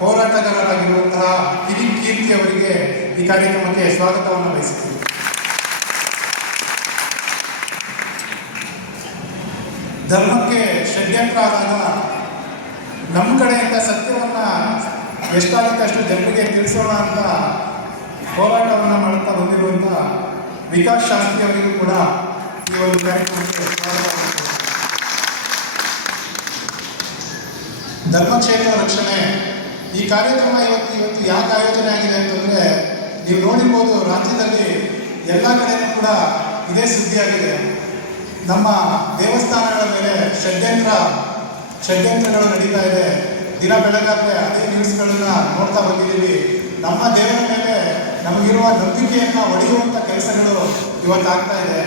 ಹೋರಾಟಗಾರರಾಗಿರುವಂತಹ ಕಿರಿಕೀರ್ತಿ ಅವರಿಗೆ ಈ ಕಾರ್ಯಕ್ರಮಕ್ಕೆ ಸ್ವಾಗತವನ್ನು ಬಯಸುತ್ತೀವಿ. ಧರ್ಮಕ್ಕೆ ಷಡ್ಯಂತ್ರ ಆದಾಗ ನಮ್ಮ ಕಡೆಯಿಂದ ಸತ್ಯವನ್ನು ಎಷ್ಟಾಗುತ್ತೆ ಅಷ್ಟು ಜನರಿಗೆ ತಿಳಿಸೋಣ ಅಂತ ಹೋರಾಟವನ್ನು ಮಾಡುತ್ತಾ ಬಂದಿರುವಂಥ ವಿಕಾಸ್ ಶಾಸ್ತ್ರಿ ಅವರಿಗೂ ಕೂಡ ಈ ಒಂದು ಕಾರ್ಯಕ್ರಮಕ್ಕೆ ಸ್ವಾಗತ. ಧರ್ಮಕ್ಷೇತ್ರ ರಕ್ಷಣೆ ಈ ಕಾರ್ಯಕ್ರಮ ಇವತ್ತು ಯಾಕೆ ಆಯೋಜನೆ ಆಗಿದೆ ಅಂತಂದರೆ, ನೀವು ನೋಡಿರ್ಬೋದು ರಾಜ್ಯದಲ್ಲಿ ಎಲ್ಲ ಕಡೆಯೂ ಕೂಡ ಇದೇ ಸುದ್ದಿಯಾಗಿದೆ. ನಮ್ಮ ದೇವಸ್ಥಾನಗಳ ಮೇಲೆ ಷಡ್ಯಂತ್ರಗಳು ನಡೀತಾ ಇದೆ. ದಿನ ಬೆಳಗಾದ್ರೆ ಅದೇ ನ್ಯೂಸ್ಗಳನ್ನ ನೋಡ್ತಾ ಬಂದಿದ್ದೀವಿ. ನಮ್ಮ ದೇವರ ಮೇಲೆ ನಮಗಿರುವ ನಂಬಿಕೆಯನ್ನು ಒಡೆಯುವಂಥ ಕೆಲಸಗಳು ಇವತ್ತಾಗ್ತಾ ಇದೆ.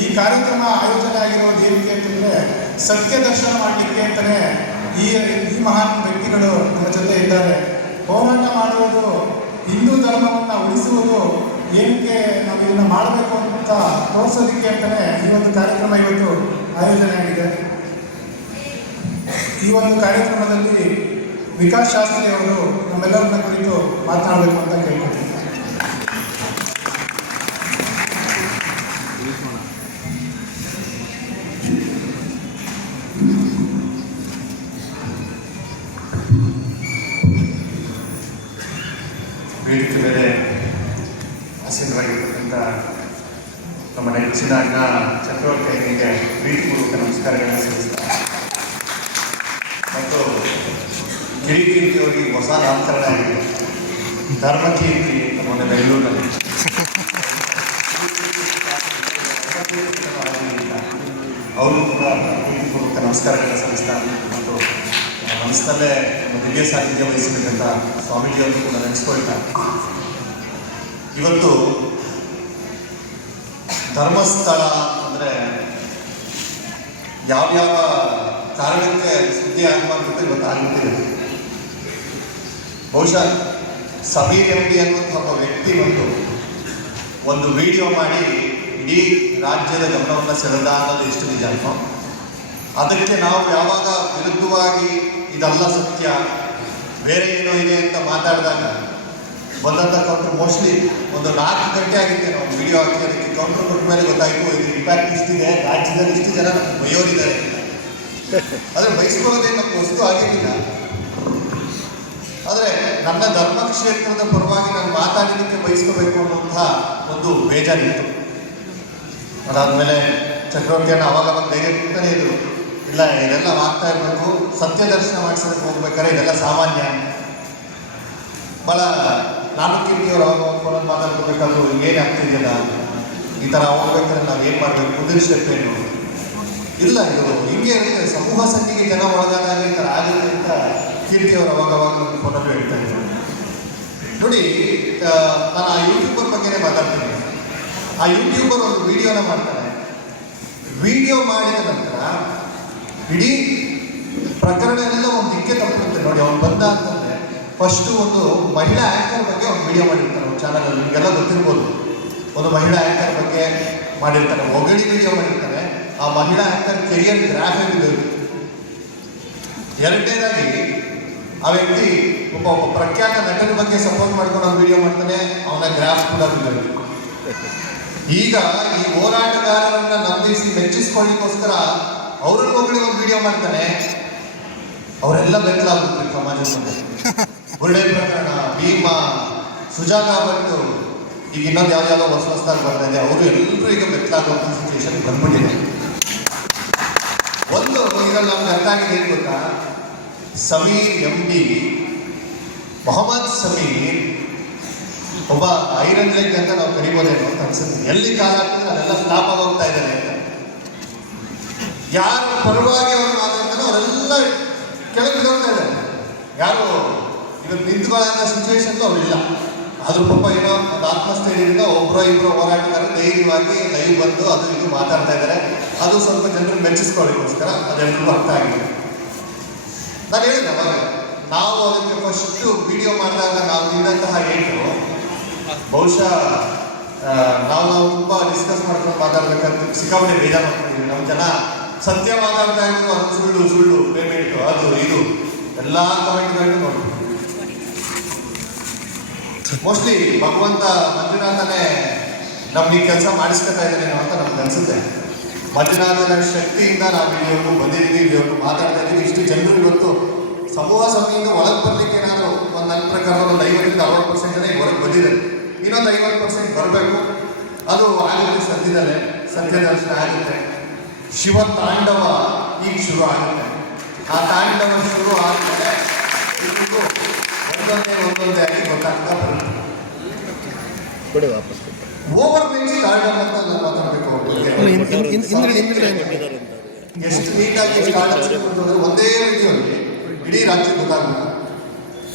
ಈ ಕಾರ್ಯಕ್ರಮ ಆಯೋಜನೆ ಆಗಿರೋದು ಏನಕ್ಕೆ ಅಂತಂದರೆ, ಸತ್ಯ ದರ್ಶನ ಮಾಡಲಿಕ್ಕೆ ಅಂತಲೇ ಈ ಮಹಾನ್ ವ್ಯಕ್ತಿಗಳು ನಮ್ಮ ಜೊತೆ ಇದ್ದಾರೆ. ಹೋರಾಟ ಮಾಡುವುದು, ಹಿಂದೂ ಧರ್ಮವನ್ನು ಉಳಿಸುವುದು ಏನಕ್ಕೆ ನಾವು ಇದನ್ನು ಮಾಡಬೇಕು ಅಂತ ತೋರಿಸೋದಕ್ಕೆ ಅಂತಲೇ ಈ ಒಂದು ಕಾರ್ಯಕ್ರಮ ಇವತ್ತು ಆಯೋಜನೆ ಆಗಿದೆ. ಈ ಒಂದು ಕಾರ್ಯಕ್ರಮದಲ್ಲಿ ವಿಕಾಸ್ ಶಾಸ್ತ್ರಿ ಅವರು ನಮ್ಮೆಲ್ಲರನ್ನ ಕುರಿತು ಮಾತನಾಡಬೇಕು ಅಂತ ಕೇಳ್ಕೊಳ್ತೀನಿ. ವೇದಿಕೆ ಮೇಲೆ ಆಸೀನರಾಗಿರ್ತಕ್ಕಂಥ ನಮ್ಮ ನೆಚ್ಚಿನ ಅಣ್ಣ ಚಕ್ರವರ್ತಿಗೆ ಪ್ರೀತಿಪೂರ್ವಕ ನಮಸ್ಕಾರಗಳನ್ನು ಸಲ್ಲಿಸ್ತಾರೆ. ಮತ್ತು ಕಿರಿಕೀರ್ತಿ ಅವರಿಗೆ ಹೊಸ ನಾಮಕರಣ ಆಗಿದೆ, ಧರ್ಮಕೀರ್ತಿ ನಮ್ಮ ಬೆಂಗಳೂರಿನಲ್ಲಿ. ಅವರು ಕೂಡ ಪ್ರೀತಿಪೂರ್ವಕ ನಮಸ್ಕಾರಗಳನ್ನು ಸಲ್ಲಿಸ್ತಾರೆ. ಮತ್ತು ಮನಸ್ಸಲ್ಲೇ ದಿವ್ಯ ಸಾನ್ನಿಧ್ಯ ವಹಿಸಬೇಕಂತ ಸ್ವಾಮೀಜಿಯವರು ಕೂಡ ನೆನೆಸ್ಕೊಳ್ತಾರೆ. ಇವತ್ತು ಧರ್ಮಸ್ಥಳ ಅಂದರೆ ಯಾವ್ಯಾವ ಕಾರಣಕ್ಕೆ ಸುದ್ದಿ ಆಗಬಾರ್ದು ಇವತ್ತು ಆಗ್ಬಿಟ್ಟಿದೆ. ಬಹುಶಃ ಸಮೀರ್ ಎಂ ಡಿ ಅನ್ನುವಂಥ ಒಬ್ಬ ವ್ಯಕ್ತಿ ಒಂದು ವಿಡಿಯೋ ಮಾಡಿ ಇಡೀ ರಾಜ್ಯದ ಗಮನವನ್ನು ಸೆಳೆದ ಅನ್ನೋದು ಎಷ್ಟು ನಿಜ ಅಲ್ವಾ? ಅದಕ್ಕೆ ನಾವು ಯಾವಾಗ ವಿರುದ್ಧವಾಗಿ ಇದೆಲ್ಲ ಸತ್ಯ, ಬೇರೆ ಏನೋ ಇದೆ ಅಂತ ಮಾತಾಡಿದಾಗ ಬಂದಂಥ ಕೌಂಟ್ರ್ ಮೋಸ್ಟ್ಲಿ ಒಂದು 4 ಗಂಟೆ ಆಗಿತ್ತು ನಾವು ವಿಡಿಯೋ ಹಾಕಿ ಅದಕ್ಕೆ ಕೌಂಟ್ರ್ ಕೊಟ್ಟ ಮೇಲೆ ಗೊತ್ತಾಯಿತು ಇದು ಇಂಪ್ಯಾಕ್ಟ್ ಇಷ್ಟಿದೆ, ರಾಜ್ಯದಲ್ಲಿ ಇಷ್ಟು ಜನ ಬೈಯೋರಿದ್ದಾರೆ. ಆದರೆ ಬಯಸ್ಕೊಳ್ಳೋದೇ ನಮ್ಮ ವಸ್ತು ಆಗಿರಲಿಲ್ಲ. ಆದರೆ ನನ್ನ ಧರ್ಮಕ್ಷೇತ್ರದ ಪರವಾಗಿ ನಾನು ಮಾತಾಡಿದ್ದಕ್ಕೆ ಬಯಸ್ಕೋಬೇಕು ಅನ್ನುವಂಥ ಒಂದು ಬೇಜಾರಿತ್ತು. ಅದಾದಮೇಲೆ ಚಕ್ರವರ್ತಿಯನ್ನು ಅವಾಗ ಧೈರ್ಯ ಕೊಡ್ತಾನೆ ಇದ್ರು, ಇಲ್ಲ ಇದೆಲ್ಲ ಆಗ್ತಾ ಇರಬೇಕು, ಸತ್ಯ ದರ್ಶನ ಮಾಡಿಸೋದಕ್ಕೆ ಹೋಗ್ಬೇಕಾದ್ರೆ ಇದೆಲ್ಲ ಸಾಮಾನ್ಯ. ಭಾಳ ನಾನು ಕೀರ್ತಿಯವರು ಅವಾಗ ಫೋನಲ್ಲಿ ಮಾತಾಡ್ಕೋಬೇಕಾದ್ರು ಏನಾಗ್ತಿದೆಯಲ್ಲ, ಈ ಥರ ಹೋಗ್ಬೇಕಾದ್ರೆ ನಾವು ಏನು ಮಾಡಬೇಕು, ಮುಂದಿನ ಸ್ಟೆಪ್ ಏನು ಇಲ್ಲ, ಇದು ಹಿಂಗೆ ಸಮೂಹ ಸಂಖ್ಯೆಗೆ ಜನ ಒಳಗಾದಾಗ ಈ ಥರ ಆಗುತ್ತೆ ಅಂತ ಕೀರ್ತಿಯವರು ಅವಾಗವಾಗ ಒಂದು ಫೋನಲ್ಲಿ ಹೇಳ್ತಾ ಇದ್ರು. ನೋಡಿ, ನಾನು ಆ ಯೂಟ್ಯೂಬರ್ ಬಗ್ಗೆನೇ ಮಾತಾಡ್ತೀನಿ. ಆ ಯೂಟ್ಯೂಬರ್ ಒಂದು ವಿಡಿಯೋನ ಮಾಡ್ತಾರೆ. ವಿಡಿಯೋ ಮಾಡಿದ ನಂತರ ಇಡೀ ಪ್ರಕರಣ ಎಲ್ಲ ಒಂದು ದಿಕ್ಕೆ ತಪ್ಪುತ್ತೆ. ನೋಡಿ, ಅವ್ನು ಬಂದ ಅಂತಂದರೆ ಫಸ್ಟು ಒಂದು ಮಹಿಳಾ ಆ್ಯಂಕರ್ ಬಗ್ಗೆ ಒಂದು ವಿಡಿಯೋ ಮಾಡಿರ್ತಾರೆ ಒಂದು ಚಾನಲಲ್ಲಿ, ನಿಮಗೆಲ್ಲ ಗೊತ್ತಿರ್ಬೋದು. ಒಂದು ಮಹಿಳಾ ಆ್ಯಂಕರ್ ಬಗ್ಗೆ ಮಾಡಿರ್ತಾರೆ, ಹೊಗಳಿ ವಿಡಿಯೋ ಮಾಡಿರ್ತಾರೆ. ಆ ಮಹಿಳಾ ಆ್ಯಂಕರ್ ಕೆರಿಯರ್ ಗ್ರಾಫ್ ಆಗಿದೆ. ಎರಡನೇದಾಗಿ ಆ ವ್ಯಕ್ತಿ ಒಬ್ಬ ಪ್ರಖ್ಯಾತ ನಟನ ಬಗ್ಗೆ ಸಪೋರ್ಟ್ ಮಾಡ್ಕೊಂಡು ಒಂದು ವಿಡಿಯೋ ಮಾಡ್ತಾನೆ, ಅವನ ಗ್ರಾಫ್ ಕೂಡ ಬಿದ್ದೋದು. ಈಗ ಈ ಹೋರಾಟಗಾರರನ್ನ ನಂಬಿಸಿ ಮೆಚ್ಚಿಸ್ಕೊಳ್ಳಿಕ್ಕೋಸ್ಕರ ಅವ್ರನ್ನ ಹೋಗಿ ಒಂದು ವಿಡಿಯೋ ಮಾಡ್ತಾನೆ, ಅವರೆಲ್ಲ ಬೆತ್ತಲಾಗ್ಬಿಟ್ರು ಸಮಾಜದ ಮುಂದೆ. ಗುಳ್ಳೆ ಪ್ರಕರಣ, ಭೀಮಾ, ಸುಜಾತಾ ಭಟ್, ಈಗ ಇನ್ನೊಂದು ಯಾವ್ದಾವ ಹೊಸದಾಗಿ ಬರ್ತಾ ಇದೆ, ಅವರು ಎಲ್ಲರೂ ಈಗ ಬೆತ್ತಲಾಗುವಂಥ ಸಿಚುವೇಶನ್ ಬಂದ್ಬಿಟ್ಟಿದೆ. ಒಂದು ಇದರಲ್ಲಿ ನಮ್ಗೆ ಅರ್ಥ ಆಗಿದೆ ಏನು ಗೊತ್ತಾ, ಸಮೀರ್ ಎಂ ಡಿ, ಮೊಹಮ್ಮದ್ ಸಮೀರ್ ಒಬ್ಬ ಐರನ್ ಲೆಗ್ ಅಂತ ನಾವು ಕರಿಬೋದೇನೋ ಅಂತ ಅನ್ಸುತ್ತೆ. ಎಲ್ಲಿ ಕಾಲ ಆಗ್ತದೆ ಅಲ್ಲೆಲ್ಲ ಸ್ಟಾಪ್ ಆಗೋಗ್ತಾ ಇದ್ದಾರೆ ಅಂತ. ಯಾರು ಪರವಾಗಿ ಅವರು ಮಾತಾಡ್ತಾರೋ ಅವರೆಲ್ಲ ಕೆಳಗೆ ಬಿದ್ದೋಗ್ತಾ ಇದ್ದಾರೆ. ಯಾರು ಇವತ್ತು ನಿಂತ್ಕೊಳ್ಳೋ ಸಿಚುವೇಶನ್ ಅವರಿಲ್ಲ. ಆದ್ರೂ ಪಾಪ ಏನೋ ಒಂದು ಆತ್ಮಸ್ಥೈರ್ಯದಿಂದ ಒಬ್ಬರೋ ಇಬ್ಬರು ಹೋರಾಟಗಾರರು ಧೈರ್ಯವಾಗಿ ಲೈವ್ ಬಂದು ಅದು ಇದು ಮಾತಾಡ್ತಾ ಇದ್ದಾರೆ. ಅದು ಸ್ವಲ್ಪ ಜನರು ಮೆಚ್ಚಿಸ್ಕೊಳ್ಳಿಕ್ಕೋಸ್ಕರ ಅದೆಲ್ಲರೂ ಅರ್ಥ ಆಗಿದೆ. ನಾನು ಹೇಳಿದ್ದೆ ಅವಾಗ, ನಾವು ಅದಕ್ಕೆ ಫಸ್ಟು ವಿಡಿಯೋ ಮಾಡಿದಾಗ ನಾವು ಇದ್ದಂತಹ ಏನು ಬಹುಶಃ ನಾವು ತುಂಬ ಡಿಸ್ಕಸ್ ಮಾಡ್ಕೊಂಡು ಮಾತಾಡ್ಬೇಕಂತ ಸಿಕ್ಕಾಪಟ್ಟೆ ಬೇಜಾರು ಮಾಡ್ಕೊಂಡಿದ್ದೀವಿ. ನಮ್ಮ ಜನ ಸತ್ಯ ಮಾತಾಡ್ತಾ ಇರೋದು ಅದು ಸುಳ್ಳು ಪೇಮೆಂಟು ಅದು ಇದು ಎಲ್ಲ ಕಮೆಂಟ್ಗಳನ್ನು ನೋಡ್ತೀವಿ. ಮೋಸ್ಟ್ಲಿ ಭಗವಂತ ಮಂಜುನಾಥನೇ ನಮ್ಗೆ ಈ ಕೆಲಸ ಮಾಡಿಸ್ಕೊತಾ ಇದ್ದಾನೆ ಅಂತ ನಮ್ಗೆ ಅನ್ಸುತ್ತೆ. ಮಂಜುನಾಥನ ಶಕ್ತಿಯಿಂದ ನಾವು ಇಲ್ಲಿವರೆಗೂ ಬಂದಿದ್ದೀವಿ, ಇಲ್ಲಿವರೆಗೂ ಮಾತಾಡ್ತಾ ಇದ್ದೀವಿ. ಇಷ್ಟು ಜನರು ಇವತ್ತು ಸಮೂಹ ಸಭೆಯಿಂದ ಒಳಗೆ ಬರ್ಲಿಕ್ಕೆ ಏನಾದರೂ ಒಂದು ನನ್ನ ಪ್ರಕಾರ ಒಂದು 50-60% ಜನ ಹೊರಗೆ ಬಂದಿದ್ದಾರೆ. ಇನ್ನೊಂದು 50% ಬರಬೇಕು. ಅದು ಆಗುತ್ತೆ ಸತ್ಯ ದರ್ಶನ ಆಗುತ್ತೆ. ಶಿವ ತಾಂಡವ ಈಗ ಶುರು ಆಗುತ್ತೆ. ಆ ತಾಂಡವ ಶುರು ಆದಮೇಲೆ ಇಲ್ಲಿಗೂ ಒಂದೊಂದೇ ಆಗಿ ಗೊತ್ತಾಗ್ತಾ ಬರುತ್ತೆ. ಓವರ್ ಮೆನ್ಸ್ ತಾಂಡವ ಅಂತ ನಾನು ಮಾತಾಡಬೇಕು. ಎಷ್ಟು ನೀಟಾಗಿ ಎಷ್ಟು ಆಡೋದು ಒಂದೇ ವಿಡಿಯೋಲಿ ಇಡೀ ರಾಜ್ಯ ಗೊತ್ತಾಗಲ್ಲ.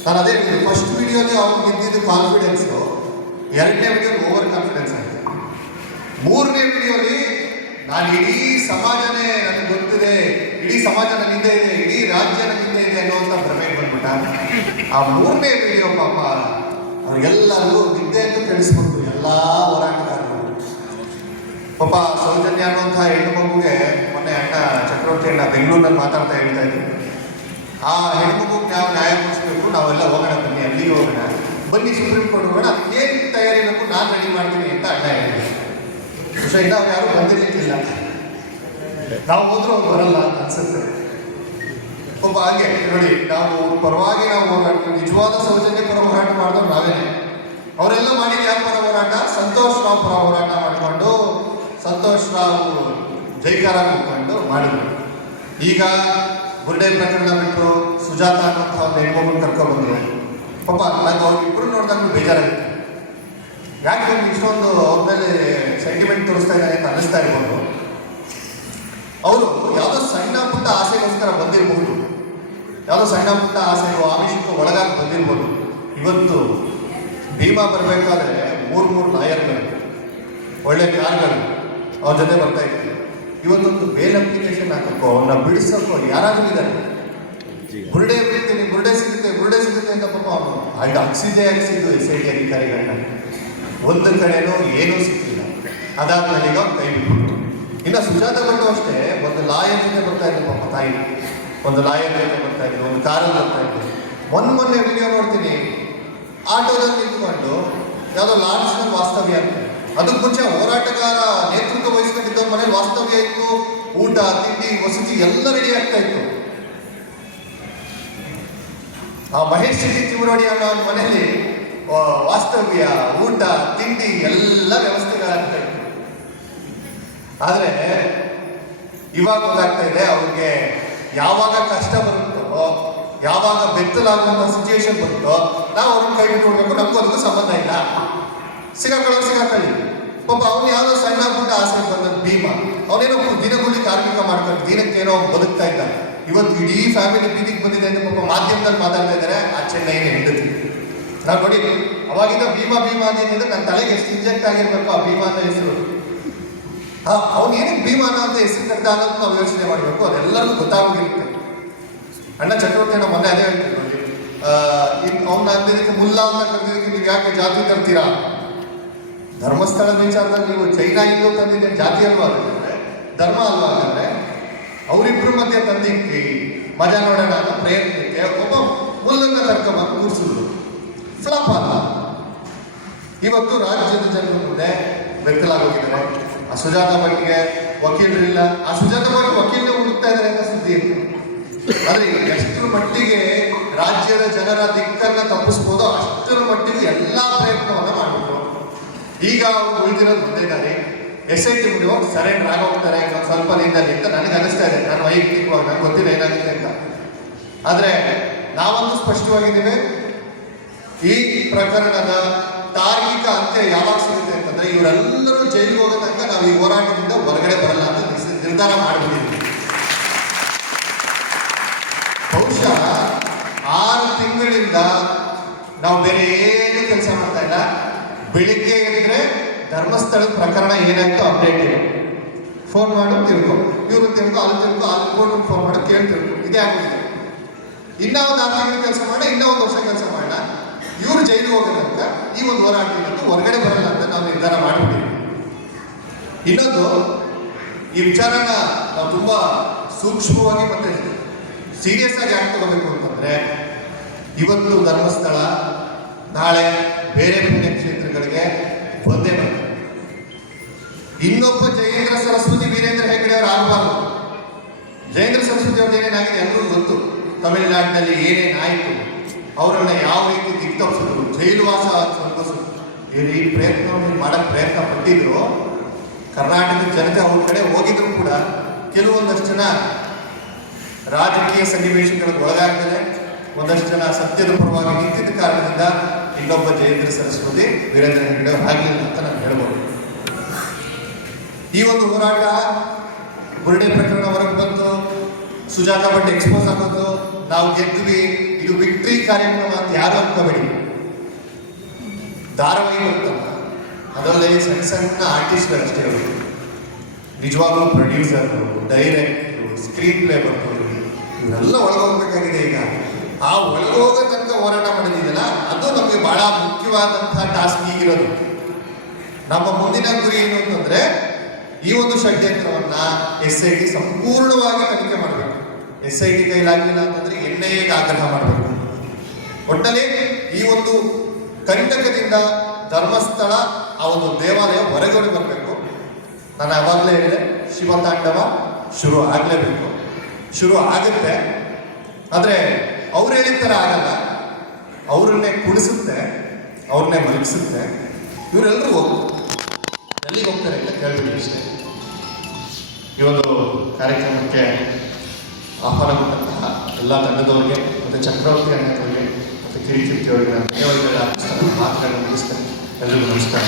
ನಾನು ಅದೇ ಫಸ್ಟ್ ವಿಡಿಯೋಲಿ ಅವ್ರಿಗೆ ಇದ್ದಿದ್ದು ಕಾನ್ಫಿಡೆನ್ಸು, ಎರಡನೇ ವಿಡಿಯೋ ಓವರ್ ಕಾನ್ಫಿಡೆನ್ಸ್ ಆಯಿತು, ಮೂರನೇ ವಿಡಿಯೋಲಿ ನಾನು ಇಡೀ ಸಮಾಜನೇ ನನಗೆ ಗೊತ್ತಿದೆ, ಇಡೀ ಸಮಾಜ ನನ್ನಿಂದ ಇದೆ, ಇಡೀ ರಾಜ್ಯ ನನ್ನಿಂದ ಇದೆ ಅನ್ನುವಂಥ ಭ್ರಮೆಗೆ ಬಂದ್ಬಿಟ್ಟ. ಆ ಮೂರನೇ ವಿಡಿಯೋ ಪಾಪ ಅವ್ರಿಗೆಲ್ಲರಿಗೂ ನಿದ್ದೆ ಅಂತ ತಿಳಿಸ್ಬಿಟ್ಟು ಎಲ್ಲ ಹೋರಾಟಗಾರರು. ಪಾಪ ಸೌಜನ್ಯ ಅನ್ನುವಂಥ ಹೆಣ್ಣು ಮಗುಗೆ ಮೊನ್ನೆ ಅಣ್ಣ ಚಕ್ರವರ್ತಿ ಅಣ್ಣ ಬೆಂಗಳೂರಿನಲ್ಲಿ ಮಾತಾಡ್ತಾ ಹೇಳ್ತಾ ಇದ್ರು, ಆ ಹೆಣ್ಮಗುಗೆ ನಾವು ನ್ಯಾಯ ಕೊಡಿಸ್ಬೇಕು, ನಾವೆಲ್ಲ ಹೋಗೋಣ, ಬನ್ನಿ ಅಲ್ಲಿಗೆ ಹೋಗೋಣ, ಬನ್ನಿ ಸುಪ್ರೀಂ ಕೋರ್ಟ್ ಹೋಗೋಣ, ಅದಕ್ಕೆ ಏನು ತಯಾರಿ ಬೇಕು ನಾನು ರೆಡಿ ಮಾಡ್ತೀನಿ ಅಂತ ಅಣ್ಣ ಹೇಳಿದ್ರು. ಬಹುಶಃ ಇನ್ನು ಅವ್ರು ಯಾರು ಬಂದಿರ್ಲಿಕ್ಕಿಲ್ಲ, ನಾವು ಹೋದ್ರೂ ಅವ್ರು ಬರಲ್ಲ ಅಂತ ಅನ್ಸುತ್ತೆ. ಒಬ್ಬ ಹಾಗೆ ನೋಡಿ, ನಾವು ಪರವಾಗಿ ನಾವು ಹೋರಾಟ, ನಿಜವಾದ ಸೌಜನ್ಯ ಪರ ಹೋರಾಟ ಮಾಡಿದವ್ರು ನಾವೇನೆ. ಅವರೆಲ್ಲ ಮಾಡಿದ ಯಾವ ಪರ ಹೋರಾಟ? ಸಂತೋಷ್ ರಾವ್ ಪರ ಹೋರಾಟ ಮಾಡಿಕೊಂಡು ಸಂತೋಷ್ ರಾವ್ ಜೈಕಾರ ಕೂತ್ಕೊಂಡು ಮಾಡಿದ್ರು. ಈಗ ಬುರ್ಡೆ ಪ್ರಕರಣ ಬಿಟ್ಟು ಸುಜಾತ ಅನ್ನೋಂಥ ಒಂದು ಹೆಣ್ಮಗುನ ಕರ್ಕೊಂಡ್ಬಂದ್ರು. ಪಾಪ ನಾನು ಅವ್ರಿಬ್ರು ನೋಡಿದಾಗ ಬೇಜಾರಾಗಿತ್ತು. ಯಾಕೆ ಇಷ್ಟೊಂದು ಅವ್ರ ಮೇಲೆ ಸೆಂಟಿಮೆಂಟ್ ತೋರಿಸ್ತಾ ಇದ್ದಾರೆ ಅಂತ ಅನ್ನಿಸ್ತಾ ಇರ್ಬೋದು. ಅವರು ಯಾವುದೋ ಸಣ್ಣ ಪುಟ್ಟ ಆಸೆಗೋಸ್ಕರ ಬಂದಿರಬಹುದು, ಯಾವುದೋ ಸಣ್ಣ ಪುಟ್ಟ ಆಸೆಗೂ ಆಮಿಷಕ್ಕೂ ಒಳಗಾಗಿ ಬಂದಿರ್ಬೋದು. ಇವತ್ತು ಭೀಮಾ ಬರಬೇಕಾದ್ರೆ ಮೂರು ಲಾಯರ್ಗಳು, ಒಳ್ಳೆ ಕಾರ್ಗಳು ಅವ್ರ ಜೊತೆ ಬರ್ತಾ ಇದ್ದಾರೆ. ಇವತ್ತೊಂದು ಬೇಲ್ ಅಪ್ಲಿಕೇಶನ್ ಹಾಕಕ್ಕೋ, ಅವ್ರನ್ನ ಬಿಡಿಸೋಕ್ಕೋ ಯಾರಾದರೂ ಇದ್ದಾರೆ. ಬುರುಡೆ ಬಿಡ್ತೀನಿ, ಬುರುಡೆ ಸಿಗುತ್ತೆ ಅಂತ ಪಾಪ ಅವನು ಹಾಕ್ಸಿದ್ದೇ ಹಾಕ್ಸಿದ್ದು SIT ಅಧಿಕಾರಿಗಳನ್ನ. ಒಂದು ಕಡೆನೂ ಏನೂ ಸಿಕ್ಕಿಲ್ಲ. ಅದಾದ್ಮೇಲೆ ಈಗ ಕೈ ಬಿಟ್ಬಿಟ್ಟು. ಇನ್ನು ಸುಜಾತ ಬಂದು ಅಷ್ಟೇ, ಒಂದು ಲಾಯರ್ ಜೊತೆ ಬರ್ತಾ ಇದ್ರು ಪಾಪ ತಾಯಿ, ಒಂದು ಲಾಯರ್ ಜೊತೆ ಬರ್ತಾ ಇದ್ರು, ಒಂದು ಕಾರಲ್ಲಿ ಬರ್ತಾ ಇದ್ರು. ಮೊನ್ನೆ ವಿಡಿಯೋ ನೋಡ್ತೀನಿ, ಆಟೋದಲ್ಲಿ ನಿಂತ್ಕೊಂಡು ಯಾವುದೋ ಲಾಡ್ಜ್ನಲ್ಲಿ ವಾಸ್ತವ್ಯ ಅಂತ. ಅದಕ್ಕೆ ಮುಂಚೆ ಹೋರಾಟಗಾರ ನೇತೃತ್ವ ವಹಿಸ್ಕೊಂಡಿದ್ದವ್ರ ಮನೇಲಿ ವಾಸ್ತವ್ಯ ಇತ್ತು, ಊಟ ತಿಂಡಿ ವಸತಿ ಎಲ್ಲ ರೆಡಿ ಆಗ್ತಾ ಇತ್ತು. ಆ ಮಹೇಶ್ ಶೆಟ್ಟಿ ತಿಮರೋಡಿ ಅನ್ನೋ ಮನೆಯಲ್ಲಿ ವಾಸ್ತವ್ಯ, ಊಟ ತಿಂಡಿ ಎಲ್ಲ ವ್ಯವಸ್ಥೆಗಳಾಗ್ತಾ ಇತ್ತು. ಆದರೆ ಇವಾಗ ಗೊತ್ತಾಗ್ತಾ ಇದೆ ಅವ್ರಿಗೆ ಯಾವಾಗ ಕಷ್ಟ ಬರುತ್ತೋ, ಯಾವಾಗ ಬೆತ್ತಲಾಗುವಂಥ ಸಿಚುವೇಶನ್ ಬರುತ್ತೋ ನಾವು ಅವ್ರನ್ನ ಕೈ ಬಿಟ್ಕೊಡ್ಬೇಕು, ನಮಗೂ ಅದಕ್ಕೂ ಸಂಬಂಧ ಇಲ್ಲ. ಸಿಗಾಕೊಳ್ಳಿ. ಪಾಪ ಅವ್ನು ಯಾವುದೋ ಸಣ್ಣ ಪುಟ್ಟ ಆಸೆ ಬಂದದ್ದು ಭೀಮ, ಅವನೇನೋ ದಿನಗೂಲಿ ಕಾರ್ಮಿಕ ಮಾಡ್ಕೊಂಡು ದಿನಕ್ಕೇನೋ ಬದುಕ್ತಾ ಇದ್ದ. ಇವತ್ತು ಇಡೀ ಫ್ಯಾಮಿಲಿ ಬೀದಿಗೆ ಬಂದಿದೆ ಅಂತ ಪಾಪ ಮಾಧ್ಯಮದಲ್ಲಿ ಮಾತಾಡ್ತಾ ಇದ್ದಾರೆ. ಆ ಚೆನ್ನೈನ ಹೆಂಡತಿ ನಾವು ನೋಡಿ, ಅವಾಗಿಂದ ಭೀಮಾ ಅಂತಂದ್ರೆ ನನ್ನ ತಲೆಗೆ ಎಷ್ಟು ಇಂಜೆಕ್ಟ್ ಆಗಿರ್ಬೇಕು ಆ ಭೀಮಾ ಅಂತ ಹೆಸರು. ಅವ್ನು ಏನಕ್ಕೆ ಭೀಮಾ ಅಂತ ಹೆಸರು ಕಟ್ಟ ಅನ್ನೋದು ನಾವು ಯೋಚನೆ ಮಾಡಬೇಕು. ಅದೆಲ್ಲರಿಗೂ ಗೊತ್ತಾಗೋಗಿರುತ್ತೆ. ಅಣ್ಣ ಚಕ್ರವರ್ತಿ ಅಣ್ಣ ಮೊನ್ನೆ ಅದೇ ಹೇಳ್ತೀವಿ ನೋಡಿ, ಅವ್ನ ಅಂದಿದ್ದಕ್ಕೆ ಮುಲ್ಲ ಅಂತ ಕರೆದಿದ್ದಕ್ಕೆ ನೀವು ಯಾಕೆ ಜಾತಿ ತರ್ತೀರಾ? ಧರ್ಮಸ್ಥಳದ ವಿಚಾರದಲ್ಲಿ ನೀವು ಚೈನಾ ಹಿಂದೂ ತಂದಿದ್ದೆ ಜಾತಿ ಅಲ್ವಾ ಹಾಗಾದ್ರೆ, ಧರ್ಮ ಅಲ್ವಾ ಹಾಗಾದ್ರೆ? ಅವರಿಬ್ಬರ ಮಧ್ಯೆ ತಂದಿಕ್ಕಿ ಮಜಾ ನೋಡೋಣ ಅನ್ನೋ ಪ್ರಯತ್ನಕ್ಕೆ ಒಬ್ಬ ಮುಲ್ಲನ್ನ ಕರ್ಕೊಂಬಂದು ಕೂರಿಸಿದ್ರು. ಫ್ಲಾಪ್ ಅಲ್ಲ. ಇವತ್ತು ರಾಜ್ಯದ ಜನರ ಮುಂದೆ ಬೆತ್ತಲಾಗೋಗಿದ್ದಾರೆ. ಆ ಸುಜಾತ ಭಟ್ಗೆ ವಕೀಲರಿಲ್ಲ, ಆ ಸುಜಾತ ಭಟ್ ವಕೀಲನ ಹುಡುಕ್ತಾ ಇದ್ದಾರೆ ಅಂತ ಸುದ್ದಿ ಇತ್ತು. ಆದರೆ ಎಷ್ಟರ ಮಟ್ಟಿಗೆ ರಾಜ್ಯದ ಜನರ ದಿಕ್ಕನ್ನ ತಪ್ಪಿಸ್ಬೋದು ಅಷ್ಟರ ಮಟ್ಟಿಗೆ ಎಲ್ಲ ಪ್ರಯತ್ನವನ್ನ ಮಾಡಿಬಿಟ್ರು. ಈಗ ಅವ್ರು ಉಳಿದಿರೋದು ಒಂದೇ ದಾರಿ, SIT ಮುಂದೆ ಹೋಗಿ ಸರೆಂಡರ್ ಆಗೋಗ್ತಾರೆ ಇನ್ನೊಂದು ಸ್ವಲ್ಪ ದಿನದಲ್ಲಿ ಅಂತ ನನಗೆ ಅನಿಸ್ತಾ ಇದೆ. ನಾನು ವೈಯಕ್ತಿಕವಾಗಿ ನಂಗೆ ಗೊತ್ತಿಲ್ಲ ಏನಾಗುತ್ತೆ ಅಂತ. ಆದರೆ ನಾವಂತೂ ಸ್ಪಷ್ಟವಾಗಿದ್ದೇವೆ, ಈ ಪ್ರಕರಣದ ತಾರ್ಕಿಕ ಅಂತ್ಯ ಯಾವಾಗ ಸಿಗುತ್ತೆ ಅಂತಂದ್ರೆ ಇವರೆಲ್ಲರೂ ಜೈಲಿಗೆ ಹೋಗೋ ತನಕ ನಾವು ಈ ಹೋರಾಟದಿಂದ ಹೊರಗಡೆ ಬರಲ್ಲ ಅಂತ ನಿರ್ಧಾರ ಮಾಡಿಬಿಟ್ಟಿದ್ವಿ. ಬಹುಶಃ 6 ತಿಂಗಳಿಂದ ನಾವು ಬೇರೆ ಏನು ಕೆಲಸ ಮಾಡ್ತಾ ಇಲ್ಲ. ಬೆಳಿಗ್ಗೆ ಹೇಳಿದ್ರೆ ಧರ್ಮಸ್ಥಳದ ಪ್ರಕರಣ ಏನಾಯ್ತು ಅಪ್ಡೇಟ್ ಇದೆ, ಫೋನ್ ಮಾಡು ತಿಳ್ಕೊ, ಇವ್ರು ತಿಳ್ಕೊ, ಅಲ್ಲಿ ಕೋರ್ಟ್ ಫೋನ್ ಮಾಡಿ ಕೇಳ್ತಿರ್ಕೊ, ಇದೇ ಆಗೋದಿದೆ. ಇನ್ನೂ ಒಂದು 6 ತಿಂಗಳು ಕೆಲಸ ಮಾಡೋಣ, ಇನ್ನೂ ಒಂದು ವರ್ಷ ಕೆಲಸ ಮಾಡೋಣ. ಇವ್ರು ಜೈಲಿಗೆ ಹೋಗೋದಂತ ಈ ಒಂದು ಹೋರಾಟದಿಂದ ಹೊರಗಡೆ ಬರಲ್ಲ ಅಂತ ನಾವು ನಿರ್ಧಾರ ಮಾಡಿಬಿಟ್ಟಿದ್ವಿ. ಇನ್ನೊಂದು, ಈ ವಿಚಾರನ ನಾವು ತುಂಬಾ ಸೂಕ್ಷ್ಮವಾಗಿ ಮತ್ತೆ ಸೀರಿಯಸ್ ಆಗಿ ಯಾಕೆ ತಗೋಬೇಕು ಅಂತಂದ್ರೆ, ಇವತ್ತು ಧರ್ಮಸ್ಥಳ, ನಾಳೆ ಬೇರೆ ಪುಣ್ಯಕ್ಷೇತ್ರಗಳಿಗೆ ಬಂದೇ ಬರ್ತಾರೆ. ಇನ್ನೊಬ್ಬ ಜಯೇಂದ್ರ ಸರಸ್ವತಿ ವೀರೇಂದ್ರ ಹೆಗ್ಗಡೆ ಅವರು ಆಗಬಾರ್ದು. ಜಯೇಂದ್ರ ಸರಸ್ವತಿ ಅವ್ರದ್ದು ಏನೇನಾಗಿದೆ ಎಲ್ಲರಿಗೂ ಗೊತ್ತು. ತಮಿಳುನಾಡಿನಲ್ಲಿ ಏನೇನಾಯಿತು, ಅವರನ್ನ ಯಾವ ರೀತಿ ದಿಗ್ತಪ್ಪಿಸಿದ್ರು, ಜೈಲುವಾಸ ಸಂಭವಿಸಿದ್ರು. ಈ ಪ್ರಯತ್ನವನ್ನು ಮಾಡಕ್ಕೆ ಪ್ರಯತ್ನ ಪಟ್ಟಿದ್ರು. ಕರ್ನಾಟಕದ ಜನತೆ ಅವ್ರ ಕಡೆ ಹೋಗಿದ್ರು ಕೂಡ ಕೆಲವೊಂದಷ್ಟು ಜನ ರಾಜಕೀಯ ಸನ್ನಿವೇಶಗಳಿಗೆ ಒಳಗಾಗ್ತದೆ, ಒಂದಷ್ಟು ಜನ ಸತ್ಯದ ಪರವಾಗಿ ನಿಂತಿದ್ದ ಕಾರಣದಿಂದ ಇನ್ನೊಬ್ಬ ಜಯೇಂದ್ರ ಸರಸ್ವತಿ ವೀರೇಂದ್ರ ಹೆಗ್ಗಡೆ ಅವರು ಆಗಲಿಲ್ಲ ಅಂತ ನಾನು ಹೇಳ್ಬೋದು. ಈ ಒಂದು ಹೋರಾಟ ಬುರ್ಡೆ ಪ್ರಕರಣ ಹೊರಗೆ ಬಂತು, ಸುಜಾತಾ ಭಟ್ ಎಕ್ಸ್ಪೋಸ್ ಆಗೋದು, ನಾವು ಗೆದ್ವಿ, ಇದು ವಿಕ್ಟ್ರಿ ಕಾರ್ಯಕ್ರಮ ಅಂತ ಯಾರು ಅನ್ಕೋಬೇಡಿ. ಧಾರಾವಾಹಿ ಬರ್ತಲ್ಲ, ಅದರಲ್ಲಿ ಸಣ್ಣ ಸಣ್ಣ ಆರ್ಟಿಸ್ಟ್ಗಳಷ್ಟೇ ಅವರು, ನಿಜವಾಗ್ಲೂ ಪ್ರೊಡ್ಯೂಸರು, ಡೈರೆಕ್ಟ್ರು, ಸ್ಕ್ರೀನ್ ಪ್ಲೇ ಬರ್ಬೋದು, ಇವರೆಲ್ಲ ಒಳಗೋಗ್ಬೇಕಾಗಿದೆ. ಈಗ ಆ ಒಳಗೋಗೋ ತನಕ ಹೋರಾಟ ಮಾಡಿದ್ದೀನಲ್ಲ, ಅದು ನಮಗೆ ಬಹಳ ಮುಖ್ಯವಾದಂತಹ ಟಾಸ್ಕ್ ಈಗಿರೋದು. ನಮ್ಮ ಮುಂದಿನ ಗುರಿ ಏನು ಅಂತಂದ್ರೆ ಈ ಒಂದು ಷಡ್ಯಂತ್ರವನ್ನ SIT ಸಂಪೂರ್ಣವಾಗಿ ತನಿಖೆ ಮಾಡಬೇಕು. SIT ಕೈಲಾಗಲಿಲ್ಲ ಅಂತಂದ್ರೆ NIAಗೆ ಆಗ್ರಹ ಮಾಡಬೇಕು. ಒಟ್ಟಲ್ಲಿ ಈ ಒಂದು ಕಂಟಕದಿಂದ ಧರ್ಮಸ್ಥಳ ಆ ಒಂದು ದೇವಾಲಯ ಹೊರಗಡೆ ಬರಬೇಕು. ನಾನು ಆವಾಗಲೇ ಹೇಳಿದೆ, ಶಿವತಾಂಡವ ಶುರು ಆಗಲೇಬೇಕು. ಶುರು ಆಗುತ್ತೆ, ಆದರೆ ಅವ್ರು ಹೇಳಿದ ಥರ ಆಗಲ್ಲ. ಅವರನ್ನೇ ಕುಣಿಸುತ್ತೆ, ಅವ್ರನ್ನೇ ಮಲಗಿಸುತ್ತೆ. ಇವರೆಲ್ಲರೂ ಎಲ್ಲಿಗೆ ಹೋಗ್ತಾರೆ ಅಂತ ಕೇಳ್ಬಿಡಿ ಅಷ್ಟೇ. ಈ ಒಂದು ಕಾರ್ಯಕ್ರಮಕ್ಕೆ ಆಹ್ವಾನ ಕೊಟ್ಟಂತಹ ಎಲ್ಲ ತಂಡದವರಿಗೆ ಮತ್ತು ಚಕ್ರವರ್ತಿ ಅನ್ನೋರಿಗೆ ಮತ್ತು ಕಿರಿಕಿರ್ತಿ ಅವರಿಗೆ ನಾನು ಧನ್ಯವಾದಗಳ ಮಾತುಗಳನ್ನು ಮುಗಿಸ್ತೇನೆ. ಎಲ್ಲರಿಗೂ ನಮಸ್ಕಾರ.